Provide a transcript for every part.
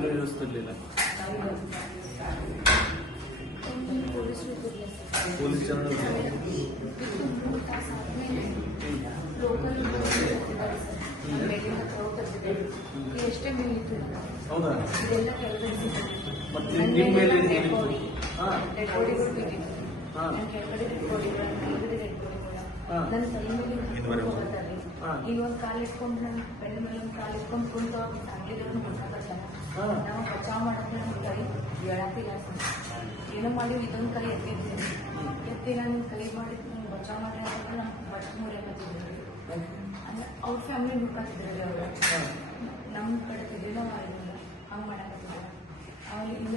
Kilo చూస్తుండేలా police చరణం ಹೌದಾ ಮತ್ತೆ ನಿಮ್ಮ ಮೇಲೆ ಹಾಂ ಹಾಂ ಇಲ್ಲಿ ಒಂದ್ ಕಾಲ್ ಇಟ್ಕೊಂಡು ನನ್ ಬೆನ್ನ ಮೇಲೆ ಒಂದ್ ಕಾಲ್ ಇಟ್ಕೊಂಡು ಕುಂತ ಅವ್ರು ನಾವು ಬಚಾವ್ ಮಾಡಕ್ಕೆ ನಮ್ಮ ಕೈ ಹೇಳತ್ತಿಲ್ಲ ಏನೋ ಮಾಡಿ ಇದೊಂದ್ ಕೈ ಎತ್ತಿದ್ದೀನಿ ಎತ್ತಿ. ನನ್ ಕೈ ಮಾಡಿ ನಂಗೆ ಬಚಾವ್ ಮಾಡಿ ಅಂತಂದ್ರೆ ನಮ್ಮ ಬಟ್ ಮುರಿಯಕತ್ತಿದ್ರು ಅಂದ್ರೆ ಅವ್ರ ಫ್ಯಾಮಿಲಿ ನುಟ್ಟಾಕಿದ್ರಿ ಅವ್ರು. ನಮ್ಮ ಕಡೆ ತಿದ್ದಿಲ್ಲ ಮಾಡಿಲ್ಲ ಹಂಗೆ ಮಾಡಕತ್ತಿಲ್ಲ ಅವ್ರು ಇಲ್ಲ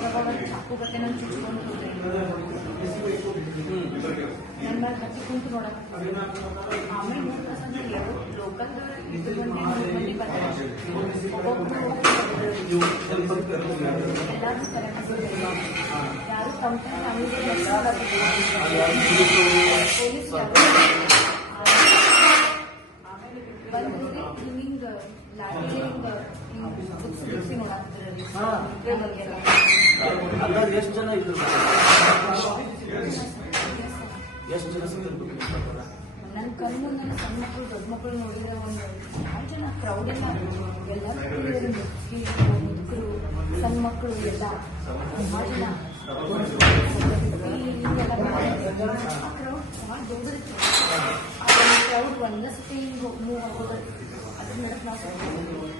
ಅವಾಗ ಅವಾಗ ಚಾಕು ಗಟ್ಟೆ ನಾನು ಚುಚ್ಕೊಂಡು ಹೋದ್ರೆ ನನ್ನ ಮೇಲೆ ಹತ್ತಿ ಕುಂತು ನೋಡಕ್ಕೆ ಆಮೇಲೆ ನೋಡ್ಕೊಂಡ್ರೆ ಎರಡು ಲೋಕಲ್ ಇದು ಬಂದೆ ಮೂರು ಮಂದಿ ಬರ್ತಾರೆ ಒಬ್ಬೊಬ್ರು ಎಲ್ಲರೂ ಕರೆಕ್ಟ್ ಯಾರು ಕಂಪ್ಲೇಂಟ್ ಪೊಲೀಸ್ ಯಾರು ಬಂದ್ರಿ ಹಿಂಗ ಲಾಠಿ ಹಿಂಗ ಬುಕ್ಸ್ ಬಿಡಿಸಿ ನೋಡಾಕ್ತಿದ್ರಿ ಹಾ. ಇದ್ರೆ ಬಗ್ಗೆ ಅಂದಾಜು ಎಷ್ಟು ಜನ ಇದ್ರು ಎಷ್ಟು ಜನ ಪ್ರಕಾರ? ನನ್ನ ಕಣ್ಣು ಮುಂದೆ ಸಣ್ಣ ಮಕ್ಕಳು, ದೊಡ್ಡ ಮಕ್ಕಳು ನೋಡಿದ್ರೆ ಒಂದು ಭಾಳ ಜನ ಕ್ರೌಡ್ ಎಲ್ಲ ಮುದುಕರು, ಸಣ್ಣ ಮಕ್ಕಳು ಎಲ್ಲ. ಭಾಳ ಜನ ಆ ಕ್ರೌಡ್ ಒಂದೇ ಸತಿ ಹಿಂಗೆ ಮೂವ್ ಆಗೋದು. ಅದ್ರ ನಡಕ್ ನಾವು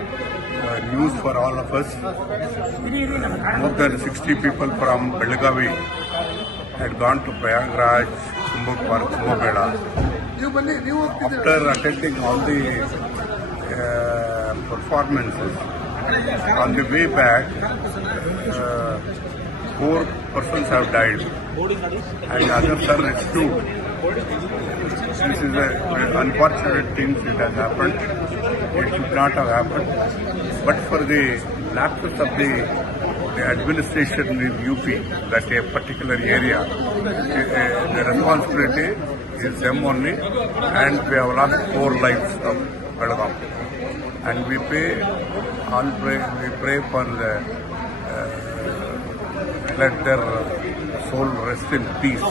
Uh, news for all of us. More than 60 people from Belagavi had gone to Prayagraj, Kumbh for After attending all the uh, performances, on the way back, uh, four persons have died and others are rescued. This is a a unfortunate thing that has happened. It should not have happened. But for the lapses of the, the administration in UP, that a particular area, the responsibility is them only, and we have lost four lives of Belgaum. And we pray, all pray, we pray for the, uh, let their soul rest in peace.